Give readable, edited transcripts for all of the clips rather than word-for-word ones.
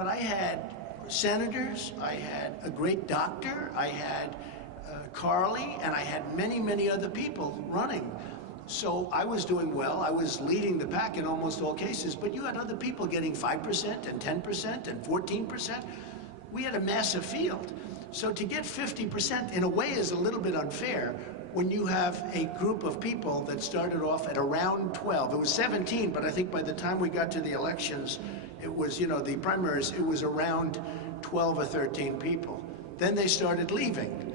but I had senators, I had a great doctor, I had Carly, and I had many, many other people running. So I was doing well. I was leading the pack in almost all cases, but you had other people getting 5% and 10% and 14%. We had a massive field. So to get 50% in a way is a little bit unfair when you have a group of people that started off at around 12. It was 17, but I think by the time we got to the elections, it was, the primaries, it was around 12 or 13 people. Then they started leaving.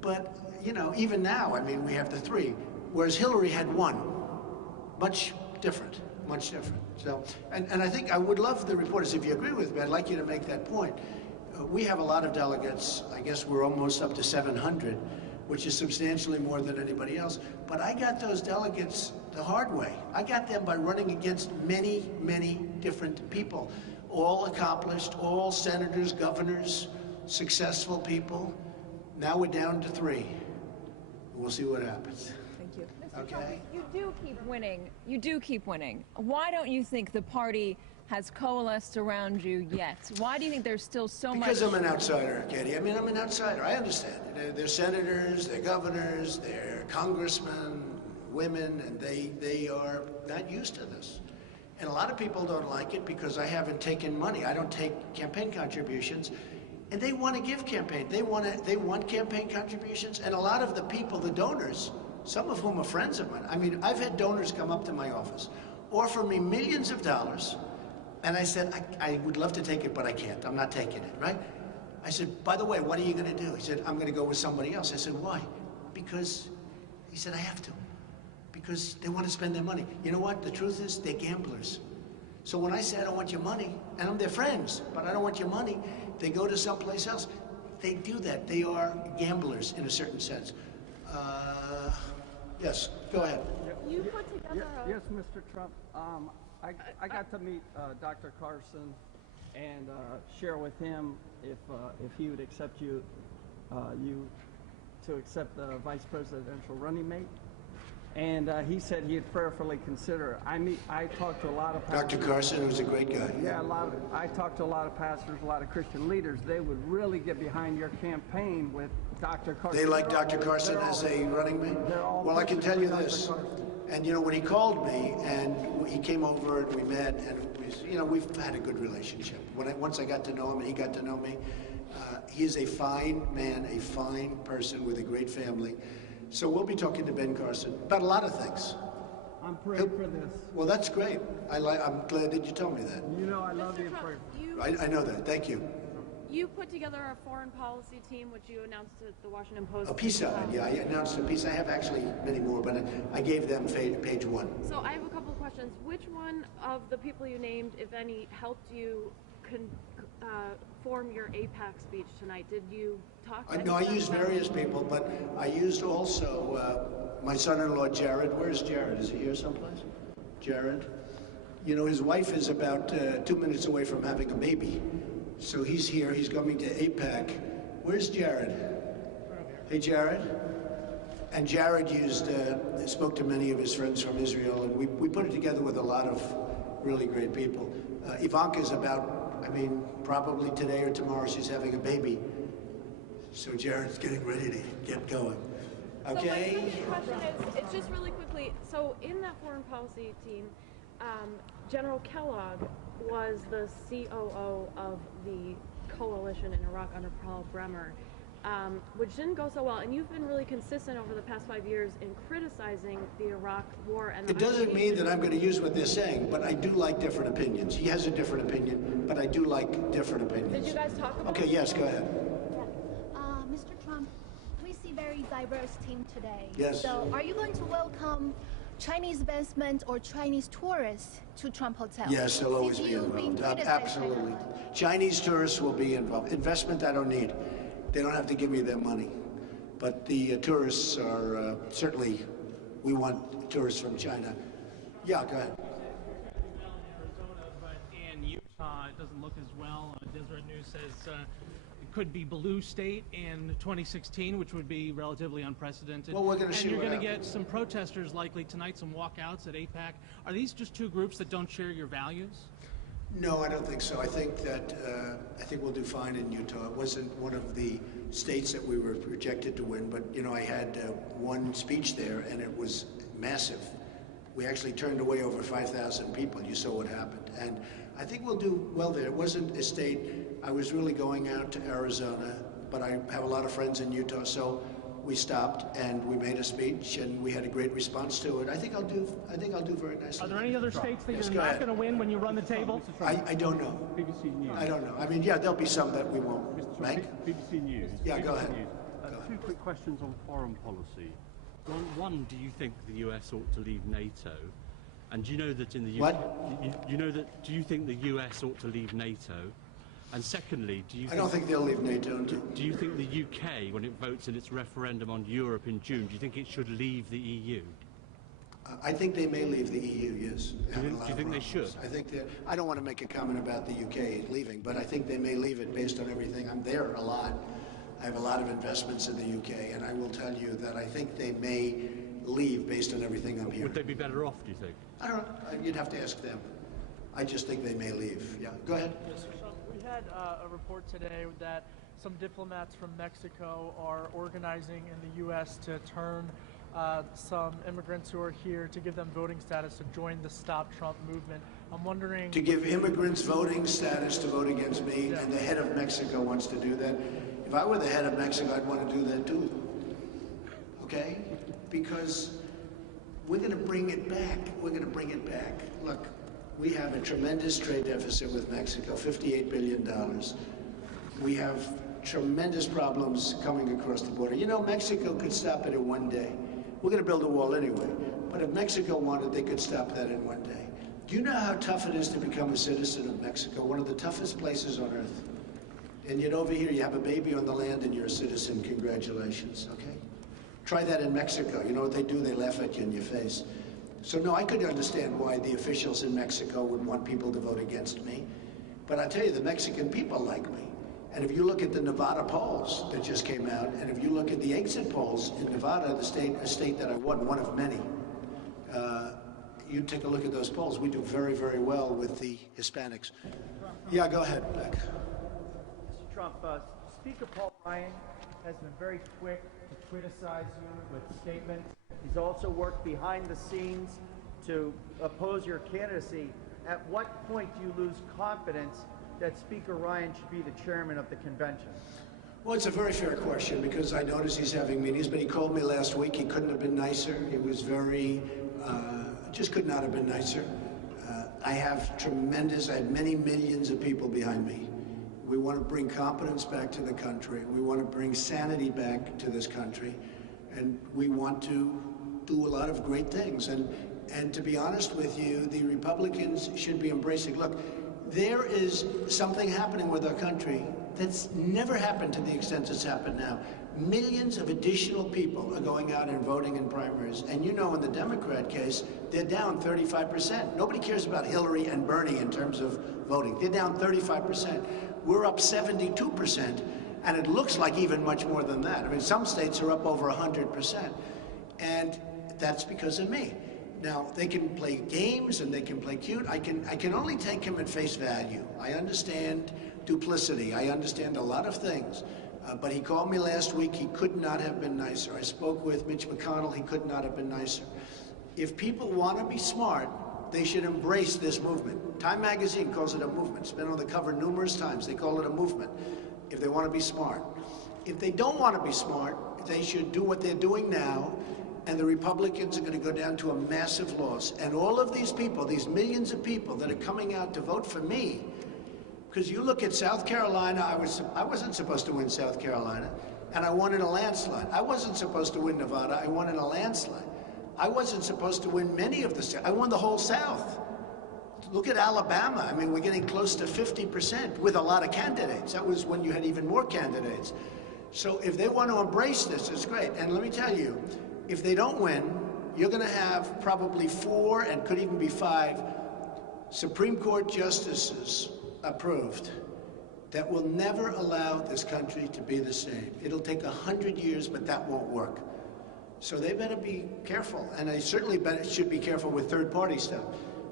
But, even now, I mean, we have the 3, whereas Hillary had 1. Much different, much different. So, and I think I would love the reporters, if you agree with me, I'd like you to make that point. We have a lot of delegates. I guess we're almost up to 700, which is substantially more than anybody else. But I got those delegates the hard way. I got them by running against many, many different people, all accomplished, all senators, governors, successful people. Now we're down to 3. We'll see what happens. Thank you. Mr. Trump, you do keep winning. You do keep winning. Why don't you think the party has coalesced around you yet? Why do you think there's still so much? Because I'm an outsider, Katie. I mean, I'm an outsider. I understand. They're senators, they're governors, they're congressmen, women, and they are not used to this. And a lot of people don't like it because I haven't taken money. I don't take campaign contributions. And they want to give campaign. They want campaign contributions. And a lot of the people, the donors, some of whom are friends of mine. I mean, I've had donors come up to my office, offer me millions of dollars. And I said, I would love to take it, but I can't. I'm not taking it, right? I said, by the way, what are you going to do? He said, I'm going to go with somebody else. I said, why? Because, he said, I have to. Because they want to spend their money. You know what? The truth is, they're gamblers. So when I say I don't want your money, and I'm their friends, but I don't want your money, they go to someplace else. They do that. They are gamblers in a certain sense. Yes, go ahead. You put together Yes, Mr. Trump. I got to meet Dr. Carson and share with him if he would accept you to accept the vice presidential running mate. And he said he'd prayerfully consider it. I talked to a lot of pastors. Dr. Carson was a great guy. Yeah, I talked to a lot of pastors, a lot of Christian leaders. They would really get behind your campaign with Dr. Carson. They like Dr. Carson as a running mate? Well, I can tell you this. And, when he called me and he came over and we met, and it was, we've had a good relationship. Once I got to know him and he got to know me, he is a fine man, a fine person with a great family. So we'll be talking to Ben Carson about a lot of things. I'm praying for this. Well, that's great. I'm glad that you told me that. I love you and pray. I know that. Thank you. You put together a foreign policy team, which you announced at the Washington Post. A piece of it, yeah. I announced a piece. I have actually many more, but I gave them page 1. So I have a couple of questions. Which one of the people you named, if any, helped you form your AIPAC speech tonight? Did you talk to No, I used various people, but I used also my son-in-law, Jared. Where's Jared? Is he here someplace? Jared. His wife is about 2 minutes away from having a baby. So he's here. He's coming to AIPAC. Where's Jared? Hey, Jared. And Jared spoke to many of his friends from Israel, and we put it together with a lot of really great people. Ivanka's about, probably today or tomorrow, she's having a baby. So Jared's getting ready to get going. Okay? So my second question is, it's just really quickly, so in that foreign policy team, General Kellogg was the COO of the coalition in Iraq under Paul Bremer, which didn't go so well. And you've been really consistent over the past 5 years in criticizing the Iraq war. And it doesn't mean that I'm going to use what they're saying, but I do like different opinions. He has a different opinion, but I do like different opinions. Did you guys talk about it? Okay, yes, go ahead. Mr. Trump, we see very diverse team today. Yes. So are you going to welcome Chinese investment or Chinese tourists to Trump Hotel? Yes, they'll always be involved. Absolutely. Chinese tourists will be involved. Investment I don't need. They don't have to give me their money. But the tourists are certainly, we want tourists from China. Yeah, go ahead. Arizona, but in Utah, it doesn't look as well. Deseret News says it could be blue state in 2016, which would be relatively unprecedented. Well, we're going to see. And you're going to get some protesters likely tonight, some walkouts at AIPAC. Are these just two groups that don't share your values? No, I don't think so. I think that I think we'll do fine in Utah. It wasn't one of the states that we were projected to win, but you know, I had one speech there, and it was massive. We actually turned away over 5,000 people. You saw what happened, and I think we'll do well there. It wasn't a state. I was really going out to Arizona, but I have a lot of friends in Utah, so we stopped and we made a speech, and we had a great response to it. I think I'll do very nicely. Are there any other states that Yes, you're go not ahead. going to win when you run the table? I don't know. BBC News. I don't know. I mean, yeah, there'll be some that we won't make. BBC News. Yeah, go ahead. Two quick questions on foreign policy. One, do you think the US ought to leave NATO? And do you know that in the What? Do you think the US ought to leave NATO? And secondly, I don't think they'll leave NATO. do you think the UK, when it votes in its referendum on Europe in June, do you think it should leave the EU? I think they may leave the EU, yes. Do you think they should? I think that, I don't want to make a comment about the UK leaving, but I think they may leave it based on everything. I'm there a lot. I have a lot of investments in the UK, and I will tell you that I think they may leave based on everything I'm hearing. Would they be better off, do you think? I don't know. You'd have to ask them. I just think they may leave. Yeah, go ahead. Yes, sir. We had a report today that some diplomats from Mexico are organizing in the U.S. to turn some immigrants who are here to give them voting status to join the Stop Trump movement. I'm wondering... To give immigrants voting status to vote against me, and the head of Mexico wants to do that. If I were the head of Mexico, I'd want to do that too. Okay? Because we're going to bring it back. We're going to bring it back. Look, we have a tremendous trade deficit with Mexico, $58 billion. We have tremendous problems coming across the border. You know, Mexico could stop it in one day. We're going to build a wall anyway. But if Mexico wanted, they could stop that in one day. Do you know how tough it is to become a citizen of Mexico? One of the toughest places on earth. And yet over here, you have a baby on the land and you're a citizen. Congratulations, okay? Try that in Mexico. You know what they do? They laugh at you in your face. So no, I could understand why the officials in Mexico would want people to vote against me. But I tell you, the Mexican people like me. And if you look at the Nevada polls that just came out, and if you look at the exit polls in Nevada, a state that I won, one of many, you take a look at those polls. We do very, very well with the Hispanics. Yeah, go ahead, Beck. Mr. Trump, Speaker Paul Ryan has been very quick to criticize you with statements. He's also worked behind the scenes to oppose your candidacy. At what point do you lose confidence that Speaker Ryan should be the chairman of the convention? Well, it's a very fair question because I notice he's having meetings, but he called me last week. He couldn't have been nicer. It was very, just could not have been nicer. I have many millions of people behind me. We want to bring competence back to the country. We want to bring sanity back to this country. And we want to do a lot of great things. And to be honest with you, the Republicans should be embracing. Look, there is something happening with our country that's never happened to the extent it's happened now. Millions of additional people are going out and voting in primaries. And you know, in the Democrat case, they're down 35%. Nobody cares about Hillary and Bernie in terms of voting. They're down 35%. We're up 72%. And it looks like even much more than that. I mean, some states are up over 100%. And that's because of me. Now, they can play games and they can play cute. I can only take him at face value. I understand duplicity. I understand a lot of things. But he called me last week. He could not have been nicer. I spoke with Mitch McConnell. He could not have been nicer. If people want to be smart, they should embrace this movement. Time magazine calls it a movement. It's been on the cover numerous times. They call it a movement if they want to be smart. If they don't want to be smart, they should do what they're doing now, and the Republicans are going to go down to a massive loss. And all of these people, these millions of people that are coming out to vote for me, because you look at South Carolina, I wasn't supposed to win South Carolina, and I won in a landslide. I wasn't supposed to win Nevada, I won in a landslide. I wasn't supposed to win many of the states. I won the whole South. Look at Alabama. I mean, we're getting close to 50% with a lot of candidates. That was when you had even more candidates. So if they want to embrace this, it's great. And let me tell you, if they don't win, you're going to have probably 4 and could even be 5 Supreme Court justices approved that will never allow this country to be the same. It'll take 100 years, but that won't work. So they better be careful. And they certainly should be careful with third-party stuff.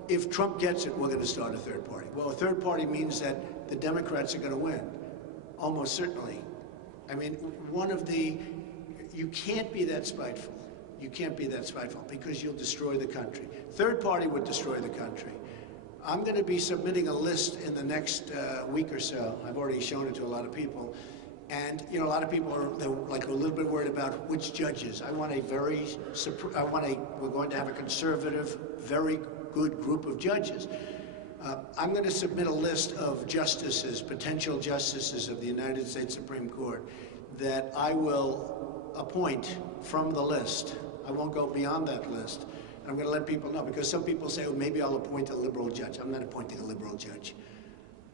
if Trump gets it, we're going to start a third party. Well, a third party means that the Democrats are going to win, almost certainly. I mean, you can't be that spiteful. You can't be that spiteful because you'll destroy the country. Third party would destroy the country. I'm going to be submitting a list in the next week or so. I've already shown it to a lot of people. And, you know, a lot of people are a little bit worried about which judges. we're going to have a conservative, very good group of judges. I'm going to submit a list of justices, potential justices of the United States Supreme Court that I will appoint from the list. I won't go beyond that list. And I'm going to let people know, because some people say, well, maybe I'll appoint a liberal judge. I'm not appointing a liberal judge.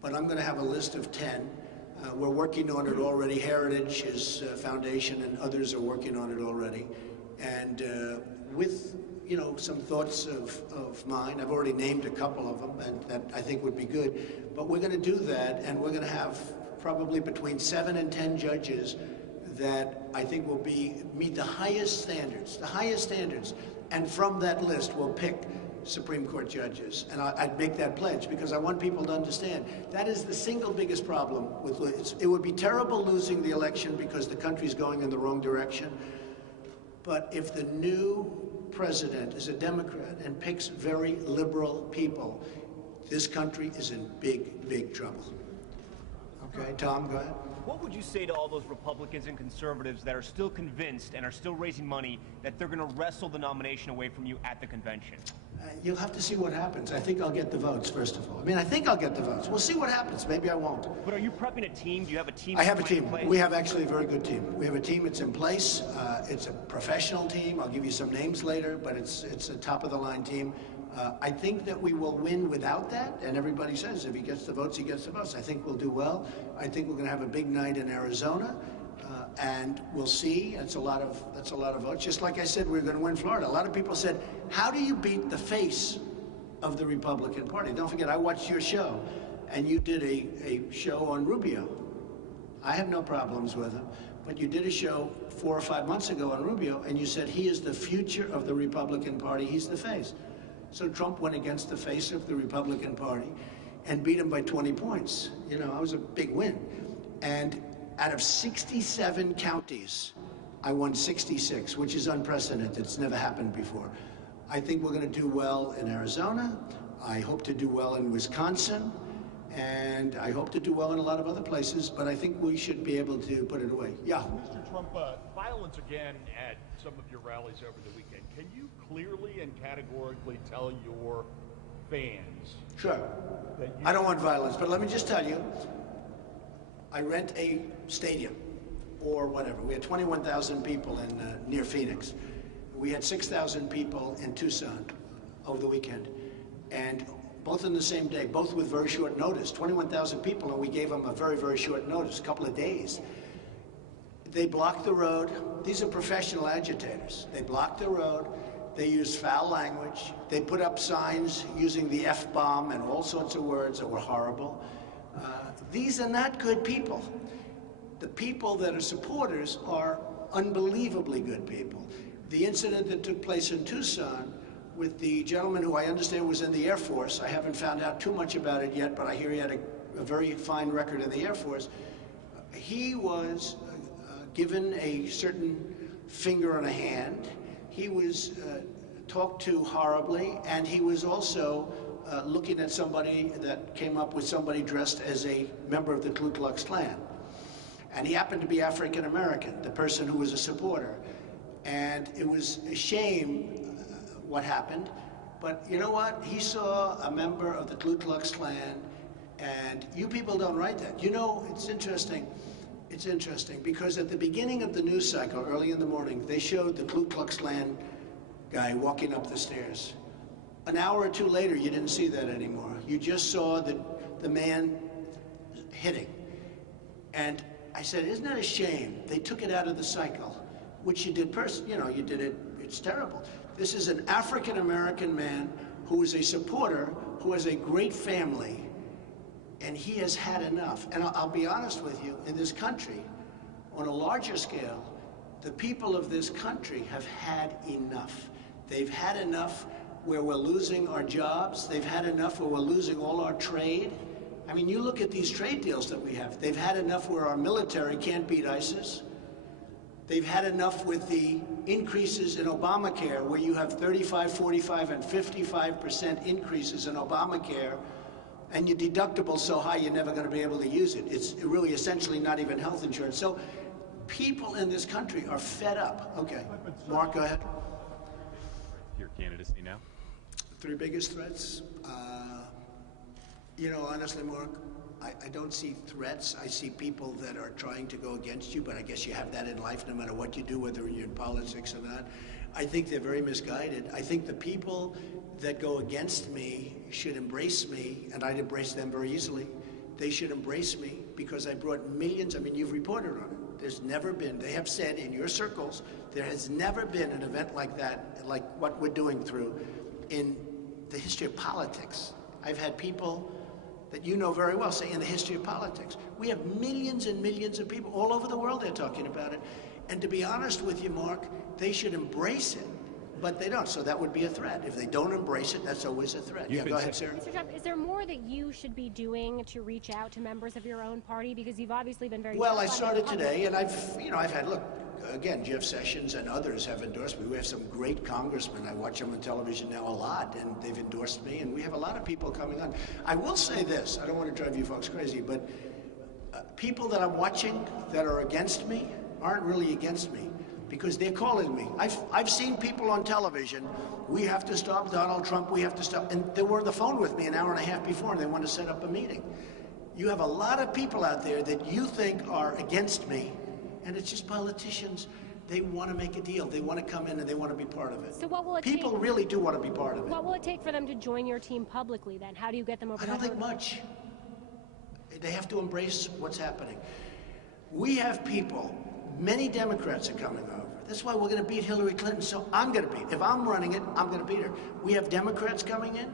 But I'm going to have a list of 10. We're working on it already. Heritage, his foundation, and others are working on it already. And with, you know, some thoughts of mine, I've already named a couple of them, and that I think would be good. But we're going to do that, and we're going to have probably between 7 and 10 judges that I think will meet the highest standards. And from that list, we'll pick Supreme Court judges. And I'd make that pledge because I want people to understand that is the single biggest problem with it would be terrible losing the election because the country's going in the wrong direction. But if the new president is a Democrat and picks very liberal people, this country is in big, big trouble. Okay, Tom, go ahead. What would you say to all those Republicans and conservatives that are still convinced and are still raising money that they're going to wrestle the nomination away from you at the convention? You'll have to see what happens. I think I'll get the votes, first of all. I mean, I think I'll get the votes. We'll see what happens. Maybe I won't. But are you prepping a team? Do you have a team? I have a team. We have actually a very good team. We have a team that's in place. It's a professional team. I'll give you some names later, but it's a top-of-the-line team. I think that we will win without that, and everybody says if he gets the votes, he gets the votes. I think we'll do well. I think we're going to have a big night in Arizona, and we'll see. That's a lot of votes. Just like I said, we're going to win Florida. A lot of people said, how do you beat the face of the Republican Party? Don't forget, I watched your show, and you did a show on Rubio. I have no problems with him, but you did a show 4 or 5 months ago on Rubio, and you said he is the future of the Republican Party. He's the face. So Trump went against the face of the Republican Party and beat him by 20 points. You know, it was a big win. And out of 67 counties, I won 66, which is unprecedented. It's never happened before. I think we're going to do well in Arizona. I hope to do well in Wisconsin. And I hope to do well in a lot of other places, but I think we should be able to put it away. Yeah. Mr. Trump, violence again at some of your rallies over the weekend. Can you clearly and categorically tell your fans? Sure. I don't want violence, but let me just tell you, I rent a stadium or whatever. We had 21,000 people in near Phoenix. We had 6,000 people in Tucson over the weekend. And both in the same day, both with very short notice, 21,000 people, and we gave them a very, very short notice, a couple of days. They blocked the road. These are professional agitators. They blocked the road. They used foul language. They put up signs using the F-bomb and all sorts of words that were horrible. These are not good people. The people that are supporters are unbelievably good people. The incident that took place in Tucson with the gentleman who I understand was in the Air Force. I haven't found out too much about it yet, but I hear he had a very fine record in the Air Force. He was given a certain finger on a hand. He was talked to horribly, and he was also looking at somebody that came up with somebody dressed as a member of the Ku Klux Klan. And he happened to be African American, the person who was a supporter. And it was a shame what happened, but you know what? He saw a member of the Ku Klux Klan, and you people don't write that. You know, it's interesting. It's interesting because at the beginning of the news cycle, early in the morning, they showed the Ku Klux Klan guy walking up the stairs. An hour or two later, you didn't see that anymore. You just saw the man hitting. And I said, isn't that a shame? They took it out of the cycle, which you did you know, you did it. It's terrible. This is an African-American man who is a supporter, who has a great family, and he has had enough. And I'll be honest with you, in this country, on a larger scale, the people of this country have had enough. They've had enough where we're losing our jobs. They've had enough where we're losing all our trade. I mean, you look at these trade deals that we have. They've had enough where our military can't beat ISIS. They've had enough with the increases in Obamacare, where you have 35, 45, and 55% increases in Obamacare, and your deductible's so high you're never going to be able to use it. It's really essentially not even health insurance. So people in this country are fed up. Okay, Mark, go ahead. Your candidacy now? Three biggest threats? You know, honestly, Mark, I don't see threats. I see people that are trying to go against you, but I guess you have that in life no matter what you do, whether you're in politics or not. I think they're very misguided. I think the people that go against me should embrace me, and I'd embrace them very easily. They should embrace me because I brought millions. I mean, you've reported on it. There's never been, they have said in your circles, there has never been an event like that, like what we're doing through in the history of politics. I've had people that you know very well say in the history of politics. We have millions and millions of people all over the world they're talking about it. And to be honest with you, Mark, they should embrace it, but they don't. So that would be a threat. If they don't embrace it, that's always a threat. Yeah, go ahead, Sarah. Mr. Trump, is there more that you should be doing to reach out to members of your own party? Because you've obviously been very well. I started today, and I've had, look, again, Jeff Sessions and others have endorsed me. We have some great congressmen. I watch them on television now a lot, and they've endorsed me, and we have a lot of people coming on. I will say this, I don't want to drive you folks crazy, but people that I'm watching that are against me aren't really against me because they're calling me. I've seen people on television, we have to stop Donald Trump, we have to stop, and they were on the phone with me an hour and a half before, and they want to set up a meeting. You have a lot of people out there that you think are against me, and it's just politicians. They want to make a deal. They want to come in and they want to be part of it. So what will it People take? really do want to be part of it. What will it take for them to join your team publicly then? How do you get them over I don't think much. They have to embrace what's happening. We have people, many Democrats are coming over. That's why we're going to beat Hillary Clinton. So I'm going to beat. If I'm running it, I'm going to beat her. We have Democrats coming in.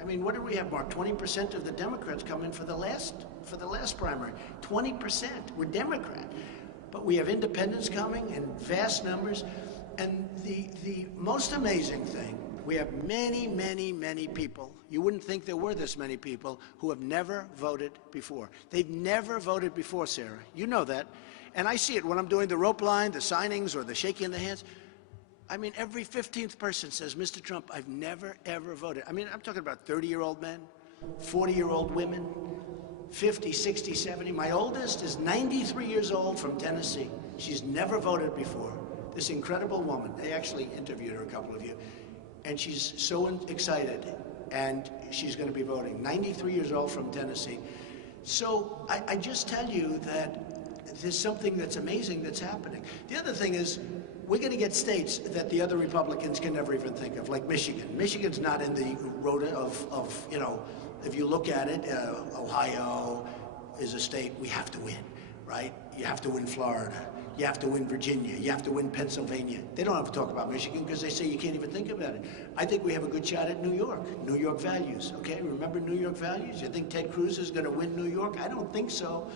I mean, what did we have, Mark? 20% of the Democrats come in for the last primary. 20% were Democrat. But we have independents coming in vast numbers. And the most amazing thing, we have many, many, many people, you wouldn't think there were this many people, who have never voted before. They've never voted before, Sarah. You know that. And I see it when I'm doing the rope line, the signings, or the shaking of the hands. I mean, every 15th person says, Mr. Trump, I've never, ever voted. I mean, I'm talking about 30-year-old men, 40-year-old women, 50, 60, 70. My oldest is 93 years old from Tennessee. She's never voted before. This incredible woman. They actually interviewed her, a couple of you. And she's so excited, and she's going to be voting. 93 years old from Tennessee. So I just tell you that there's something that's amazing that's happening. The other thing is, we're going to get states that the other Republicans can never even think of, like Michigan. Michigan's not in the rota of you know, if you look at it, Ohio is a state we have to win, right? You have to win Florida. You have to win Virginia. You have to win Pennsylvania. They don't have to talk about Michigan because they say you can't even think about it. I think we have a good shot at New York. New York values, okay? Remember New York values? You think Ted Cruz is going to win New York? I don't think so.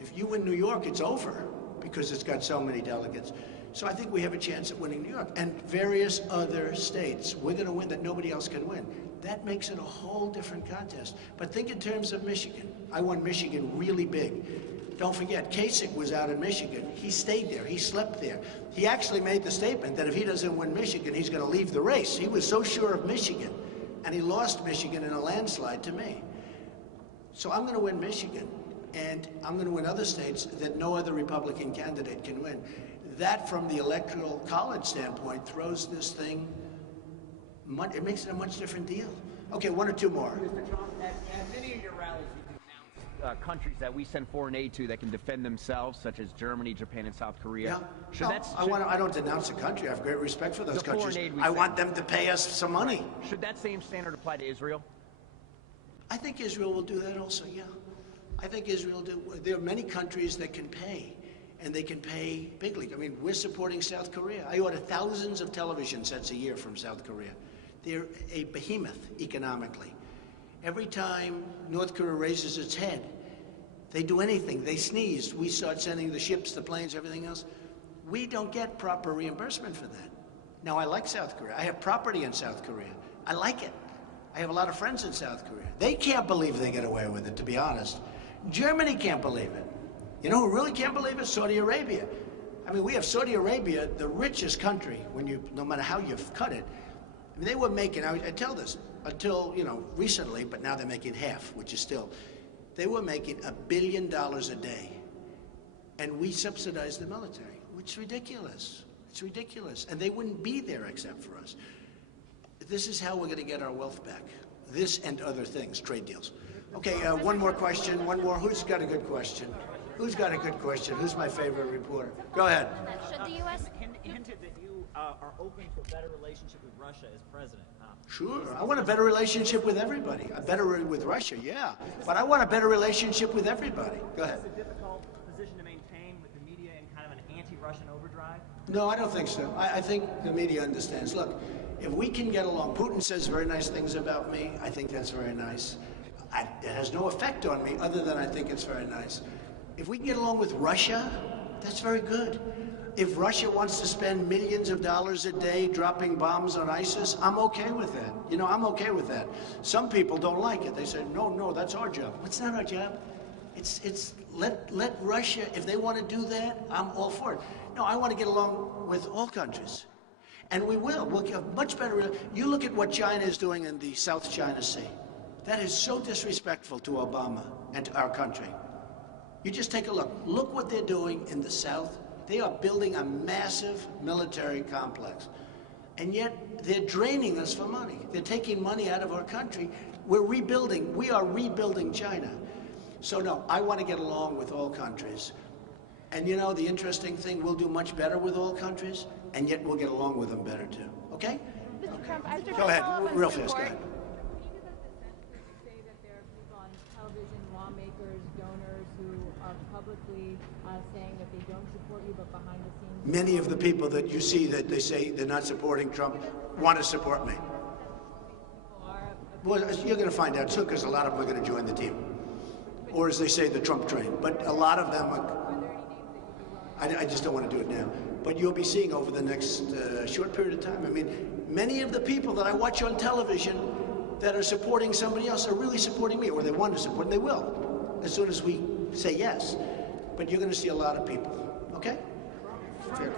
If you win New York, it's over because it's got so many delegates. So I think we have a chance at winning New York. And various other states, we're going to win that nobody else can win. That makes it a whole different contest. But think in terms of Michigan. I won Michigan really big. Don't forget, Kasich was out in Michigan. He stayed there. He slept there. He actually made the statement that if he doesn't win Michigan, he's going to leave the race. He was so sure of Michigan. And he lost Michigan in a landslide to me. So I'm going to win Michigan. And I'm going to win other states that no other Republican candidate can win. That, from the Electoral College standpoint, throws this thing, it makes it a much different deal. Okay, one or two more. Mr. Trump, at many of your rallies, you denounced countries that we send foreign aid to that can defend themselves, such as Germany, Japan, and South Korea. Yeah. I don't denounce a country. I have great respect for those countries. I want them to pay us some money. Right. Should that same standard apply to Israel? I think Israel will do that also, yeah. I think Israel do. There are many countries that can pay, and they can pay bigly. I mean, we're supporting South Korea. I order thousands of television sets a year from South Korea. They're a behemoth economically. Every time North Korea raises its head, they do anything. They sneeze. We start sending the ships, the planes, everything else. We don't get proper reimbursement for that. Now, I like South Korea. I have property in South Korea. I like it. I have a lot of friends in South Korea. They can't believe they get away with it, to be honest. Germany can't believe it. You know who really can't believe it? Saudi Arabia. I mean, we have Saudi Arabia, the richest country, no matter how you cut it. I mean, they were making, I tell this, until, recently, but now they're making half, which is still, they were making $1 billion a day. And we subsidize the military, which is ridiculous. It's ridiculous. And they wouldn't be there except for us. This is how we're going to get our wealth back. This and other things, trade deals. Okay, one more question, one more. Who's got a good question? Who's got a good question? Who's my favorite reporter? Go ahead. Should the U.S. hinted that you are open to a better relationship with Russia as president? Sure. I want a better relationship with everybody. A better with Russia, yeah. But I want a better relationship with everybody. Go ahead. Is it a difficult position to maintain with the media in kind of an anti-Russian overdrive? No, I don't think so. I think the media understands. Look, if we can get along, Putin says very nice things about me. I think that's very nice. It has no effect on me other than I think it's very nice. If we can get along with Russia, that's very good. If Russia wants to spend millions of dollars a day dropping bombs on ISIS, I'm okay with that. I'm okay with that. Some people don't like it. They say, no, that's our job. It's not our job. It's let Russia, if they want to do that, I'm all for it. No, I want to get along with all countries. And we will. We'll get much better. You look at what China is doing in the South China Sea. That is so disrespectful to Obama and to our country. You just take a look. Look what they're doing in the South. They are building a massive military complex. And yet, they're draining us for money. They're taking money out of our country. We're rebuilding. We are rebuilding China. So, no, I want to get along with all countries. And the interesting thing, we'll do much better with all countries, and yet we'll get along with them better, too. Okay? Mr. Trump, after Go ahead, real fast, go ahead. Can you give us a sense when you say that there are people on television, lawmakers, donors, who are publicly saying that they don't support you, but behind the scenes? Many of the people that you see that they say they're not supporting Trump want to support me. Well, you're going to find out soon, because a lot of them are going to join the team. Or as they say, the Trump train. But a lot of them are... I just don't want to do it now. But you'll be seeing over the next short period of time. I mean, many of the people that I watch on television that are supporting somebody else are really supporting me, or they want to support, and they will, as soon as we say yes. But you're going to see a lot of people, okay? Fair.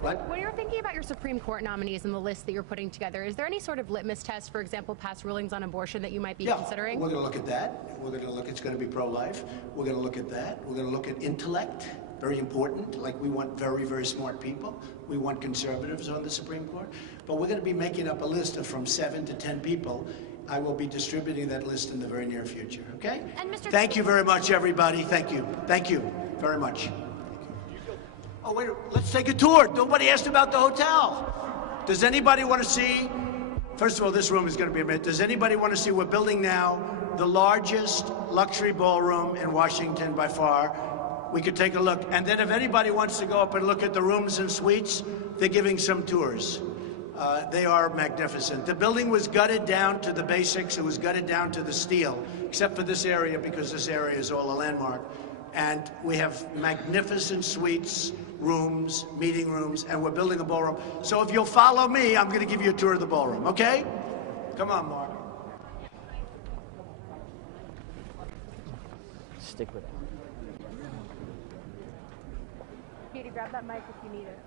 What? When you're thinking about your Supreme Court nominees and the list that you're putting together, is there any sort of litmus test, for example, past rulings on abortion that you might be considering? We're going to look at that. We're going to look, it's going to be pro-life. We're going to look at that. We're going to look at intellect, very important. Like, we want very, very smart people. We want conservatives on the Supreme Court. But we're going to be making up a list of from 7 to 10 people. I will be distributing that list in the very near future, okay? And Mr. Thank you very much, everybody. Thank you. Thank you very much. Oh, wait, let's take a tour. Nobody asked about the hotel. Does anybody want to see? First of all, this room is going to be a minute. Does anybody want to see? We're building now the largest luxury ballroom in Washington by far. We could take a look. And then if anybody wants to go up and look at the rooms and suites, they're giving some tours. They are magnificent. The building was gutted down to the basics. It was gutted down to the steel, except for this area, because this area is all a landmark. And we have magnificent suites, rooms, meeting rooms, and we're building a ballroom. So if you'll follow me, I'm going to give you a tour of the ballroom, okay? Come on, Mark. Stick with it. Katie, grab that mic if you need it.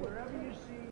Wherever you see